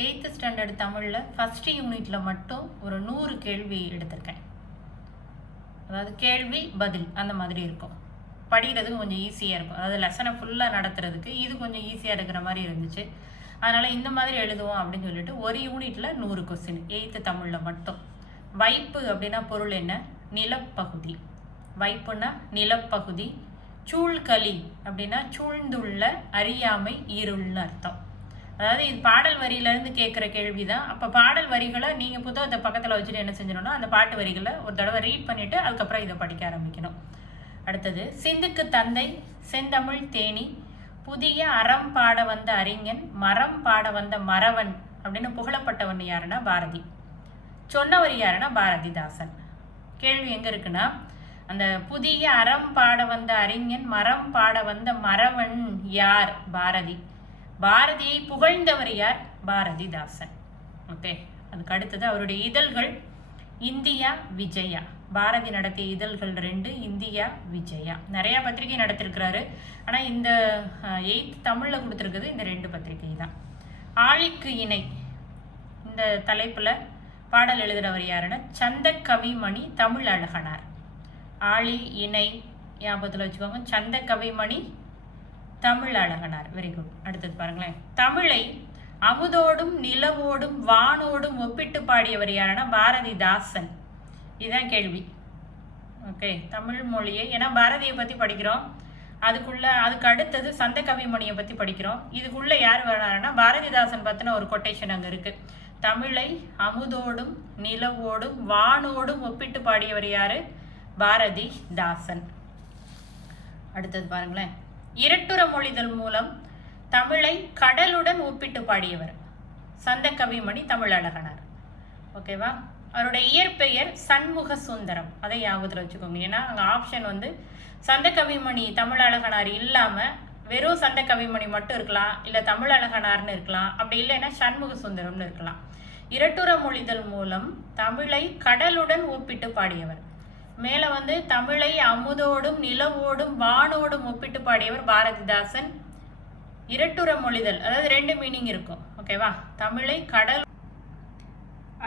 8th standard தமிழில் first யூனிட்டில் மட்டும் ஒரு 100 கேள்வி எடுத்திருக்கேன். அதாவது கேள்வி பதில் அந்த மாதிரி இருக்கும். படிக்கிறதுக்கு கொஞ்சம் ஈஸியாக இருக்கும். அதாவது லெசனை ஃபுல்லாக நடத்துறதுக்கு இது கொஞ்சம் ஈஸியாக இருக்கிற மாதிரி இருந்துச்சு. அதனால் இந்த மாதிரி எழுதுவோம் அப்படின்னு சொல்லிட்டு ஒரு யூனிட்டில் 100 கொஸ்டின் 8th தமிழில் மட்டும். வைப்பு அப்படின்னா பொருள் என்ன? நிலப்பகுதி. வைப்புன்னா நிலப்பகுதி. சூழ்களி அப்படின்னா சூழ்ந்துள்ள அறியாமை இருள்னு அர்த்தம். அதாவது இது பாடல் வரியிலேருந்து கேட்குற கேள்வி தான். அப்போ பாடல் வரிகளை நீங்கள் புத்தகத்தை பக்கத்தில் வச்சுட்டு என்ன செஞ்சிடணும்னா அந்த பாட்டு வரிகளை ஒரு தடவை ரீட் பண்ணிவிட்டு அதுக்கப்புறம் இதை படிக்க ஆரம்பிக்கணும். அடுத்தது, சிந்துக்கு தந்தை செந்தமிழ் தேனி, புதிய அறம் பாட வந்த அறிஞன், மரம் பாட வந்த மறவன் அப்படின்னு புகழப்பட்டவன் யாருன்னா பாரதி. சொன்னவர் யாருன்னா பாரதிதாசன். கேள்வி எங்கே இருக்குன்னா, அந்த புதிய அறம் பாட வந்த அறிஞன், மரம் பாட வந்த மறவன் யார்? பாரதி. பாரதியை புகழ்ந்தவர் யார்? பாரதிதாசன். ஓகே, அதுக்கு அடுத்தது அவருடைய இதழ்கள் இந்தியா, விஜயா. பாரதி நடத்திய இதழ்கள் 2, இந்தியா, விஜயா. நிறையா பத்திரிகை நடத்திருக்கிறாரு. ஆனால் இந்த 8th தமிழில் கொடுத்துருக்குது இந்த 2 பத்திரிகை தான். ஆழிக்கு இணை இந்த தலைப்பில் பாடல் எழுதுகிறவர் யாருன்னா சந்த கவிமணி தமிழ் அழகனார். ஆழி இணை ஞாபகத்தில் வச்சுக்கோங்க. சந்த கவிமணி தமிழ் அழகனார். Very good. அடுத்தது பாருங்களேன், தமிழை அமுதோடும் நிலவோடும் வானோடும் ஒப்பிட்டு பாடியவர் யாருன்னா பாரதிதாசன். இதுதான் கேள்வி. ஓகே, தமிழ் மொழியை, ஏன்னா பாரதியை பற்றி படிக்கிறோம், அதுக்கு அடுத்தது சந்த கவிமணியை பற்றி படிக்கிறோம். இதுக்குள்ளே யார் வராருன்னா பாரதிதாசன் பற்றின ஒரு கொட்டேஷன் அங்கே இருக்குது. தமிழை அமுதோடும் நிலவோடும் வானோடும் ஒப்பிட்டு பாடியவர் யார்? பாரதிதாசன். அடுத்தது பாருங்களேன், இரட்டுற மொழிதல் மூலம் தமிழை கடலுடன் ஒப்பிட்டு பாடியவர் சந்த கவிமணி தமிழ் அழகனார். ஓகேவா? அவருடைய இயற்பெயர் சண்முக சுந்தரம். அதை ஞாபகத்தில் வச்சுக்கோங்க. ஏன்னா அங்கே ஆப்ஷன் சந்த கவிமணி தமிழ் அழகனார் இல்லாமல் வெறும் சந்த கவிமணி மட்டும் இருக்கலாம், இல்லை தமிழ் அழகனார்னு இருக்கலாம், அப்படி இல்லைன்னா சண்முக சுந்தரம்னு இருக்கலாம். இரட்டுற மொழிதல் மூலம் தமிழை கடலுடன் ஒப்பிட்டு பாடியவர். மேலே தமிழை அமுதோடும் நிலவோடும் வானோடும் ஒப்பிட்டு பாடியவர் பாரதிதாசன். இரட்டுற மொழிதல், அதாவது 2 மீனிங் இருக்கும். ஓகேவா? தமிழை கடல்.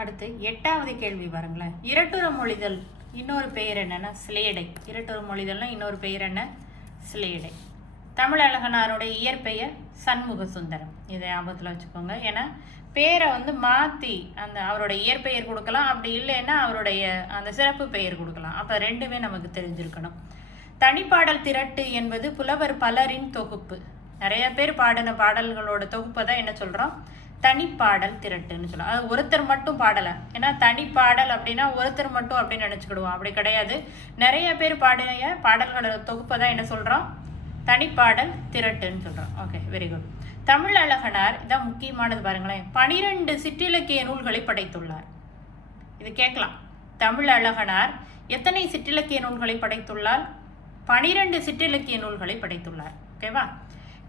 அடுத்து 8வது கேள்வி பாருங்களேன், இரட்டுற மொழிதல் இன்னொரு பெயர் என்னன்னா சிலேடை. இரட்டுற மொழிதல்னா இன்னொரு பெயர் என்ன? சிலேடை. தமிழ் அழகனாருடைய இயற்பெயர் சண்முக சுந்தரம். இதை ஞாபகத்தில் வச்சுக்கோங்க. ஏன்னா பேரை மாற்றி அந்த அவருடைய இயற்பெயர் கொடுக்கலாம், அப்படி இல்லைன்னா அவருடைய அந்த சிறப்பு பெயர் கொடுக்கலாம். அப்போ 2மே நமக்கு தெரிஞ்சிருக்கணும். தனிப்பாடல் திரட்டு என்பது புலவர் பலரின் தொகுப்பு. நிறைய பேர் பாடின பாடல்களோட தொகுப்பை தான் என்ன சொல்கிறோம்? தனிப்பாடல் திரட்டுன்னு சொல்லலாம். அது ஒருத்தர் மட்டும் பாடலை. ஏன்னா தனிப்பாடல் அப்படின்னா ஒருத்தர் மட்டும் அப்படின்னு நினச்சிக்கிடுவோம். அப்படி கிடையாது. நிறைய பேர் பாடின பாடல்களோட தொகுப்பை தான் என்ன சொல்கிறோம்? தனிப்பாடல் திரட்டுன்னு சொல்கிறோம். Okay, very good. Tamil Azhaganar, இதான் முக்கியமானது பாருங்களேன், 12 சிற்றிலக்கிய நூல்களை படைத்துள்ளார். இது கேட்கலாம். தமிழ் அழகனார் எத்தனை சிற்றிலக்கிய நூல்களை படைத்துள்ளார்? 12 சிற்றிலக்கிய நூல்களை படைத்துள்ளார். ஓகேவா?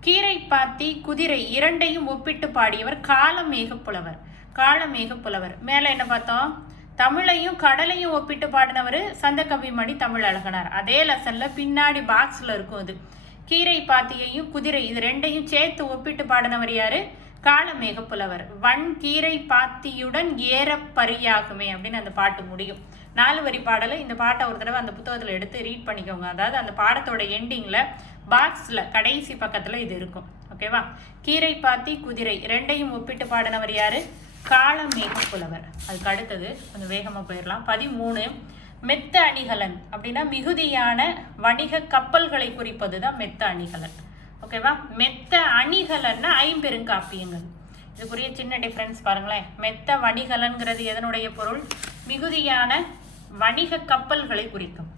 கீரைப்பாத்தி, குதிரை 2ஐயும் ஒப்பிட்டு பாடியவர் காளமேக புலவர். காளமேக புலவர். மேலே என்ன பார்த்தோம்? தமிழையும் கடலையும் ஒப்பிட்டு பாடினவர் சந்த கவிமணி தமிழ் அழகனார். அதே லெசன்ல பின்னாடி பாக்ஸில் இருக்கும். அது கீரை பாத்தியையும் குதிரை இது 2ஐயும் சேர்த்து ஒப்பிட்டு பாடினவர் யாரு? காளமேக புலவர். வன் கீரை பாத்தியுடன் ஏற பரியாகுமே அப்படின்னு அந்த பாட்டு முடியும். 4 வரி பாடலை. இந்த பாட்டை ஒரு தடவை அந்த புத்தகத்தில் எடுத்து ரீட் பண்ணிக்கோங்க. அதாவது அந்த பாடத்தோட எண்டிங்கில் பாக்ஸில் கடைசி பக்கத்தில் இது இருக்கும். ஓகேவா? கீரை பாத்தி குதிரை 2ஐயும் ஒப்பிட்டு பாடினவர் யாரு? காளமேக புலவர். அதுக்கு அடுத்தது கொஞ்சம் வேகமாக போயிடலாம். 13 மெத்த அணிகலன் அப்படின்னா மிகுதியான வணிக கப்பல்களை குறிப்பது தான் மெத்த அணிகலன். ஓகேவா? மெத்த அணிகலன்னா 5 பெருங்காப்பியங்கள். இதுக்குரிய சின்ன டிஃப்ரென்ஸ் பாருங்களேன். மெத்த வணிகலன்கிறது எதனுடைய பொருள்? மிகுதியான வணிக கப்பல்களை குறிக்கும்.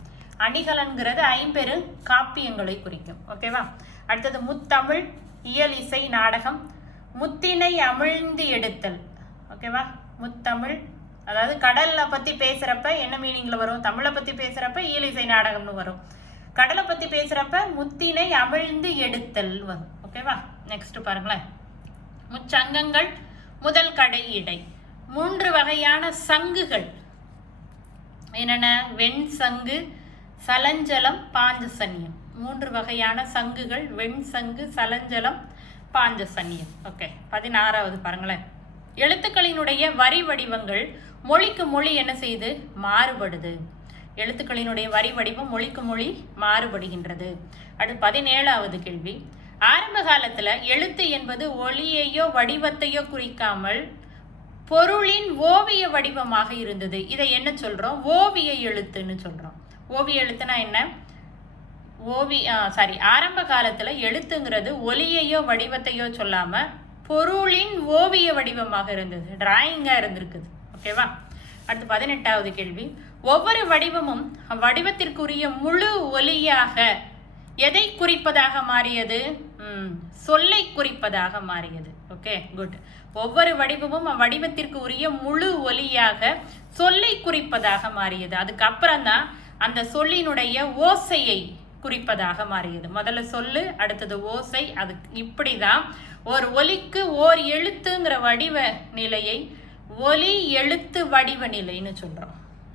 அணிகலன்கிறது 5 காப்பியங்களை குறிக்கும். ஓகேவா? அடுத்தது முத்தமிழ் இயல் இசை நாடகம். முத்தினை அமிழ்ந்து எடுத்தல். ஓகேவா? முத்தமிழ் அதாவது கடலை பற்றி பேசுகிறப்ப என்ன மீனிங்கில் வரும்? தமிழை பற்றி பேசுகிறப்ப இயலிசை நாடகம்னு வரும். கடலை பற்றி பேசுகிறப்ப முத்தினை அமிழ்ந்து எடுத்தல் வரும். ஓகேவா? நெக்ஸ்ட் பாருங்களேன், முச்சங்கங்கள், முதல் கடை இடை. 3 வகையான சங்குகள் என்னென்ன? வெண் சங்கு, சலஞ்சலம், பாஞ்சசன்யம். 3 வகையான சங்குகள்: வெண் சங்கு, சலஞ்சலம், பாஞ்சசன்யம். ஓகே, 16வது பாருங்களேன், எழுத்துக்களினுடைய வரி வடிவங்கள் மொழிக்கு மொழி என்ன செய்து மாறுபடுது. எழுத்துக்களினுடைய வரி வடிவம் மொழிக்கு மொழி மாறுபடுகின்றது. அடுத்து 17வது கேள்வி. ஆரம்ப காலத்துல எழுத்து என்பது ஒளியையோ வடிவத்தையோ குறிக்காமல் பொருளின் ஓவிய வடிவமாக இருந்தது. இதை என்ன சொல்றோம்? ஓவிய எழுத்துன்னு சொல்றோம். ஓவிய எழுத்துனா என்ன? ஆரம்ப காலத்துல எழுத்துங்கிறது ஒளியையோ வடிவத்தையோ சொல்லாம பொருளின் ஓவிய வடிவமாக இருந்தது, டிராயிங்கா இருந்திருக்குது. ஓகேவா? அடுத்து 18வது கேள்வி. ஒவ்வொரு வடிவமும் வடிவத்திற்குரிய முழு ஒலியாக எதை குறிப்பதாக மாறியது? சொல்லை குறிப்பதாக மாறியது. Okay, good. ஒவ்வொரு வடிவமும் வடிவத்திற்கு உரிய முழு ஒலியாக சொல்லை குறிப்பதாக மாறியது. அதுக்கப்புறம் தான் அந்த சொல்லினுடைய ஓசையை குறிப்பதாக மாறியது. முதல்ல சொல்லு, அடுத்தது ஓசை. அது இப்படிதான் ஒரு ஒலிக்கு ஓர் எழுத்துங்கிற வடிவ நிலையை ஒலி எழுத்து வடிவ நிலைன்னு சொல்றோம்.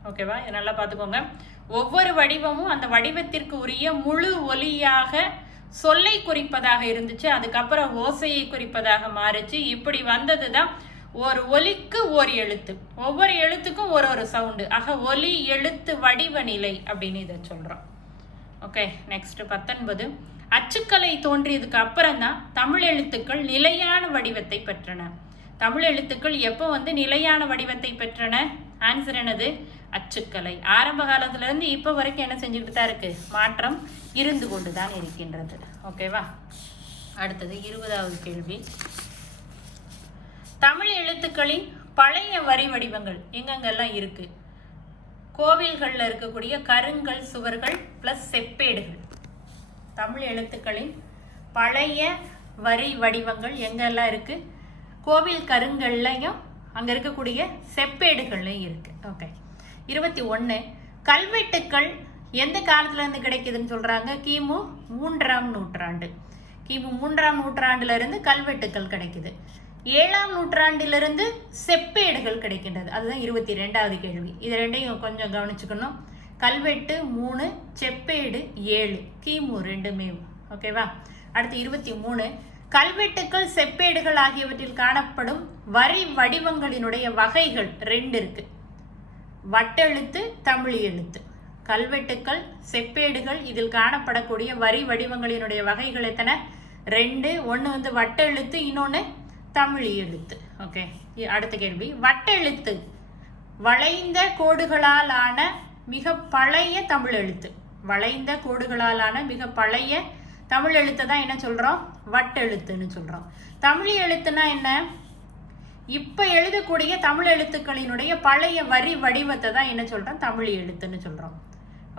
ஓகேவா? இதை நல்லா பார்த்துக்கோங்க. ஒவ்வொரு வடிவமும் அந்த வடிவத்திற்கு உரிய முழு ஒலியாக சொல்லை குறிப்பதாக இருந்துச்சு. அதுக்கப்புறம் ஓசையை குறிப்பதாக மாறிச்சு. இப்படி வந்தது தான் ஒரு ஒலிக்கு ஒரு எழுத்து, ஒவ்வொரு எழுத்துக்கும் ஒரு ஒரு சவுண்டு. ஆக ஒலி எழுத்து வடிவ நிலை அப்படின்னு இதை சொல்றோம். Okay, next 19. அச்சுக்கலை தோன்றியதுக்கு அப்புறம் தான் தமிழ் எழுத்துக்கள் நிலையான வடிவத்தை பெற்றன. தமிழ் எழுத்துக்கள் எப்போ நிலையான வடிவத்தை பெற்றன? ஆன்சர் என்னது? அச்சுக்கலை. ஆரம்ப காலத்துல இருந்து இப்போ வரைக்கும் என்ன செஞ்சுக்கிட்டு தான் இருக்கு? மாற்றம் இருந்து கொண்டுதான் இருக்கின்றது. ஓகேவா? அடுத்தது 20வது கேள்வி. தமிழ் எழுத்துக்களின் பழைய வரி வடிவங்கள் எங்கெங்கெல்லாம் இருக்கு? கோவில்கள்ல இருக்கக்கூடிய கருங்கல் சுவர்கள் பிளஸ் செப்பேடுகள். தமிழ் எழுத்துக்களின் பழைய வரி வடிவங்கள் எங்கெல்லாம் இருக்கு? கோவில் கருங்கல்லையும் அங்க இருக்கக்கூடிய செப்பேடுகள்லையும் இருக்கு. ஓகே. 21. கல்வெட்டுக்கள் எந்த காலத்துல இருந்து கிடைக்குதுன்னு சொல்றாங்க? கிமு 3ஆம் நூற்றாண்டு. கிமு 3ஆம் நூற்றாண்டுல இருந்து கல்வெட்டுக்கள் கிடைக்குது. 7ஆம் நூற்றாண்டிலிருந்து செப்பேடுகள் கிடைக்கின்றது. அதுதான் 22வது கேள்வி. இது ரெண்டையும் கொஞ்சம் கவனிச்சுக்கணும். கல்வெட்டு 3, செப்பேடு 7, கிமு 2மே. ஓகேவா? அடுத்து 23. கல்வெட்டுக்கள் செப்பேடுகள் ஆகியவற்றில் காணப்படும் வரி வடிவங்களினுடைய வகைகள் 2 இருக்கு. வட்டெழுத்து, தமிழ் எழுத்து. கல்வெட்டுக்கள், செப்பேடுகள் இதில் காணப்படக்கூடிய வரி வடிவங்களினுடைய வகைகள் எத்தனை? 2. ஒன்று வட்டெழுத்து, இன்னொன்று தமிழ் எழுத்து. ஓகே. அடுத்த கேள்வி. வட்டெழுத்து வளைந்த கோடுகளால் ஆன மிக பழைய தமிழ் எழுத்து. வளைந்த கோடுகளால் ஆன மிக பழைய தமிழ் எழுத்தை தான் என்ன சொல்றோம்? வட்டெழுத்துன்னு சொல்றோம். தமிழ் எழுத்துனா என்ன? இப்ப எழுதக்கூடிய தமிழ் எழுத்துக்களினுடைய பழைய வரி வடிவத்தை தான் என்ன சொல்றோம்? தமிழ் எழுத்துன்னு சொல்றோம்.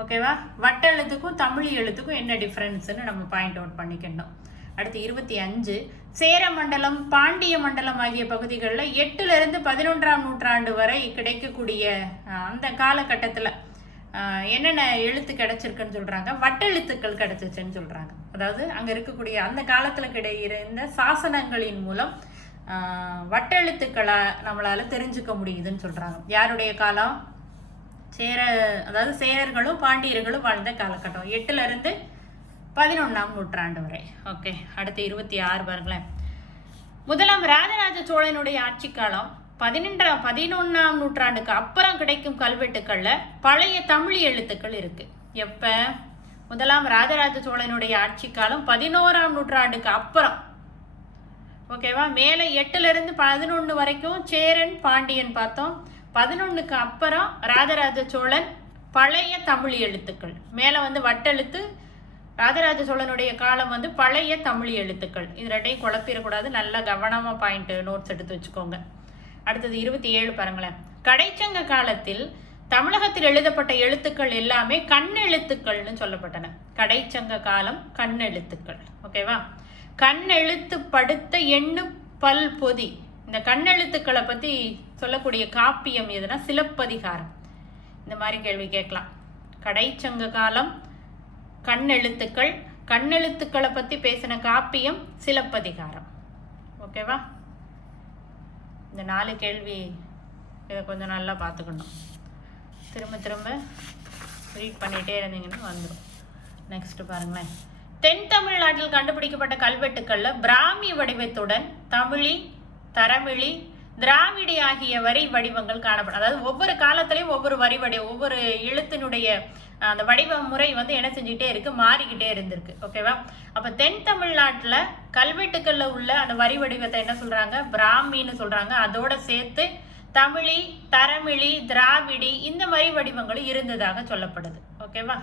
ஓகேவா? வட்டெழுத்துக்கும் தமிழ் எழுத்துக்கும் என்ன டிஃபரன்ஸ்ன்னு நம்ம பாயிண்ட் அவுட் பண்ணிக்கணும். அடுத்து 25. சேர மண்டலம், பாண்டிய மண்டலம் ஆகிய பகுதிகளில் 8லிருந்து 11ஆம் நூற்றாண்டு வரை கிடைக்கக்கூடிய அந்த காலகட்டத்தில் என்னென்ன எழுத்து கிடைச்சிருக்குன்னு சொல்றாங்க? வட்டெழுத்துக்கள் கிடைச்சிச்சுன்னு சொல்றாங்க. அதாவது அங்க இருக்கக்கூடிய அந்த காலத்துல கிடைக்கிற சாசனங்களின் மூலம் வட்டெழுத்துக்களை நம்மளால தெரிஞ்சுக்க முடியுதுன்னு சொல்றாங்க. யாருடைய காலம்? அதாவது சேரர்களும் பாண்டியர்களும் வாழ்ந்த காலகட்டம் 8லிருந்து 11ஆம் நூற்றாண்டு வரை. ஓகே. அடுத்து 26 பாருங்களேன். முதலாம் ராஜராஜ சோழனுடைய ஆட்சி காலம் 11ஆம் நூற்றாண்டுக்கு அப்புறம் கிடைக்கும் கல்வெட்டுக்கள்ல பழைய தமிழ் எழுத்துக்கள் இருக்கு. எப்ப? முதலாம் ராஜராஜ சோழனுடைய ஆட்சி காலம் 11ஆம் நூற்றாண்டுக்கு அப்புறம். ஓகேவா? மேல 8லிருந்து 11 வரைக்கும் சேரன் பாண்டியன் பார்த்தோம். 11க்கு அப்புறம் ராஜராஜ சோழன் பழைய தமிழ் எழுத்துக்கள். மேல வட்டெழுத்து. ராஜராஜ சோழனுடைய காலம் பழைய தமிழ் எழுத்துக்கள். இது ரெண்டையும் குழப்பிடக்கூடாது. நல்லா கவனமா பாயிண்ட் நோட்ஸ் எடுத்து வச்சுக்கோங்க. அடுத்தது 27 பாருங்களேன். கடைச்சங்க காலத்தில் தமிழகத்தில் எழுதப்பட்ட எழுத்துக்கள் எல்லாமே கண்ணெழுத்துக்கள்னு சொல்லப்பட்டன. கடைச்சங்க காலம் கண்ணெழுத்துக்கள். ஓகேவா? கண்ணெழுத்து படுத்த எண்ணு பல் பொதி. இந்த கண்ணெழுத்துக்களை பத்தி சொல்லக்கூடிய காப்பியம் எதுனா சிலப்பதிகாரம். இந்த மாதிரி கேள்வி கேட்கலாம். கடைச்சங்க காலம் கண்ணெழுத்துக்கள், கண்ணெழுத்துக்களை பத்தி பேசின காப்பியம் சிலப்பதிகாரம். ஓகேவா? இந்த 4 கேள்வி இதை கொஞ்சம் நல்லா பார்த்துக்கணும். திரும்ப திரும்ப ரீட் பண்ணிகிட்டே இருந்தீங்கன்னா வந்துடும். நெக்ஸ்ட் பாருங்களேன். தென் தமிழ்நாட்டில் கண்டுபிடிக்கப்பட்ட கல்வெட்டுக்களில் பிராமி வடிவத்துடன் தமிழி, தரமிழி, திராவிடி ஆகிய வரி வடிவங்கள் காணப்படும். அதாவது ஒவ்வொரு காலத்திலையும் ஒவ்வொரு வரி ஒவ்வொரு எழுத்தினுடைய அந்த வடிவ முறை வந்து என்ன செஞ்சுட்டே இருக்கு, மாறிக்கிட்டே இருந்திருக்கு. ஓகேவா? அப்ப தென் தமிழ்நாட்டுல கல்வெட்டுக்கள்ல உள்ள அந்த வரி வடிவத்தை என்ன சொல்றாங்க, பிராமின்னு சொல்றாங்க. அதோட சேர்த்து தமிழி, தரமிழி, திராவிடி இந்த வரி வடிவங்களும் இருந்ததாக சொல்லப்படுது. ஓகேவா?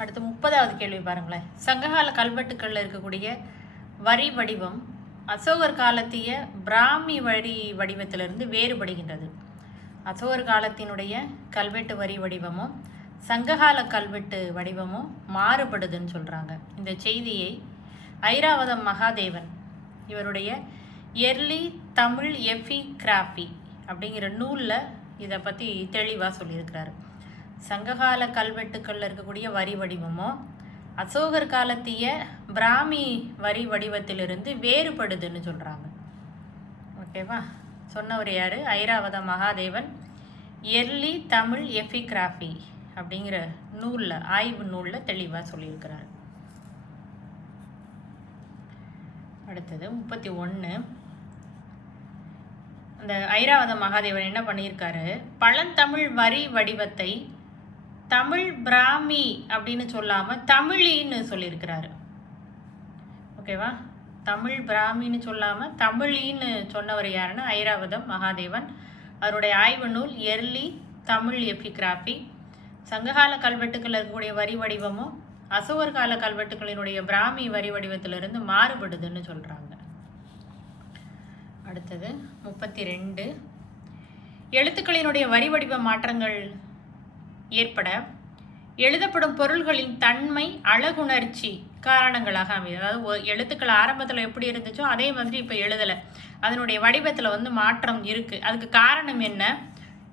அடுத்து 30வது கேள்வி பாருங்களேன். சங்ககால கல்வெட்டுக்கள்ல இருக்கக்கூடிய வரி வடிவம் அசோகர் காலத்திய பிராமி வரி வடிவத்திலிருந்து வேறுபடுகின்றது. அசோகர் காலத்தினுடைய கல்வெட்டு வரி வடிவமும் சங்ககால கல்வெட்டு வடிவமும் மாறுபடுதுன்னு சொல்கிறாங்க. இந்த செய்தியை ஐராவதம் மகாதேவன் இவருடைய எர்லி தமிழ் எபிகிராஃபி அப்படிங்கிற நூலில் இதை பற்றி தெளிவாக சொல்லியிருக்கிறாரு. சங்ககால கல்வெட்டுக்களில் இருக்கக்கூடிய வரி வடிவமும் அசோகர் காலத்திய பிராமி வரி வடிவத்திலிருந்து வேறுபடுதுன்னு சொல்கிறாங்க. ஓகேவா? சொன்னவர் யார்? ஐராவத மகாதேவன் எர்லி தமிழ் எபிகிராஃபி அப்படிங்கிற நூலில், ஆய்வு நூலில் தெளிவாக சொல்லியிருக்கிறார். அடுத்தது 31. அந்த ஐராவத மகாதேவன் என்ன பண்ணியிருக்காரு, பழந்தமிழ் வரி வடிவத்தை தமிழ் பிராமி அப்படின்னு சொல்லாமல் தமிழின்னு சொல்லியிருக்கிறாரு. ஓகேவா? தமிழ் பிராமின்னு சொல்லாமல் தமிழின்னு சொன்னவர் யாருன்னா ஐராவதம் மகாதேவன். அவருடைய ஆய்வு நூல் எர்லி தமிழ் எபிகிராஃபி. சங்ககால கல்வெட்டுக்கள் இருக்கக்கூடிய வரி வடிவமும் அசோகர் கால கல்வெட்டுக்களினுடைய பிராமி வரி வடிவத்திலிருந்து மாறுபடுதுன்னு சொல்கிறாங்க. அடுத்தது 32. எழுத்துக்களினுடைய வரி வடிவ மாற்றங்கள் ஏற்பட எழுதப்படும் பொருள்களின் தன்மை, அழகுணர்ச்சி காரணங்களாக அமையுது. அதாவது எழுத்துக்கள் ஆரம்பத்தில் எப்படி இருந்துச்சோ அதே மாதிரி இப்போ எழுதலை, அதனுடைய வடிவத்தில் வந்து மாற்றம் இருக்குது. அதுக்கு காரணம் என்ன?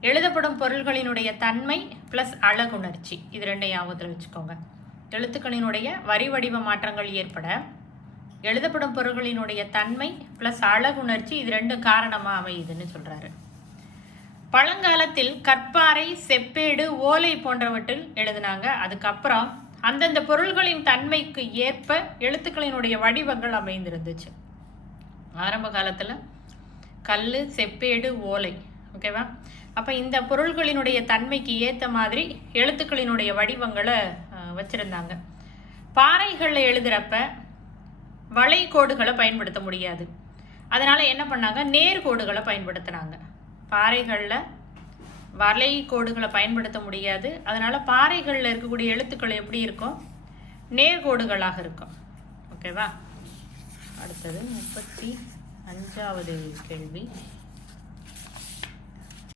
எழுதப்படும் பொருள்களினுடைய தன்மை ப்ளஸ் அழகுணர்ச்சி, இது ரெண்டையும் ஞாபகத்தில் வச்சுக்கோங்க. எழுத்துக்களினுடைய வரி வடிவ மாற்றங்கள் ஏற்பட எழுதப்படும் பொருள்களினுடைய தன்மை ப்ளஸ் அழகுணர்ச்சி, இது ரெண்டும் காரணமாக அமையுதுன்னு சொல்கிறாரு. பழங்காலத்தில் கற்பாறை, செப்பேடு, ஓலை போன்றவற்றில் எழுதினாங்க. அதுக்கப்புறம் அந்தந்த பொருள்களின் தன்மைக்கு ஏற்ப எழுத்துக்களினுடைய வடிவங்கள் அமைந்திருந்துச்சு. ஆரம்ப காலத்தில் கல், செப்பேடு, ஓலை. ஓகேவா? அப்போ இந்த பொருள்களினுடைய தன்மைக்கு ஏற்ற மாதிரி எழுத்துக்களினுடைய வடிவங்களை வச்சுருந்தாங்க. பாறைகளில் எழுதுகிறப்ப வளைகோடுகளை பயன்படுத்த முடியாது. அதனால் என்ன பண்ணாங்க, நேர்கோடுகளை பயன்படுத்தினாங்க. பாறைகளில் வளைகோடுகளை பயன்படுத்த முடியாது. அதனால் பாறைகளில் இருக்கக்கூடிய எழுத்துக்கள் எப்படி இருக்கும், நேர்கோடுகளாக இருக்கும். ஓகேவா? அடுத்தது 35வது கேள்வி.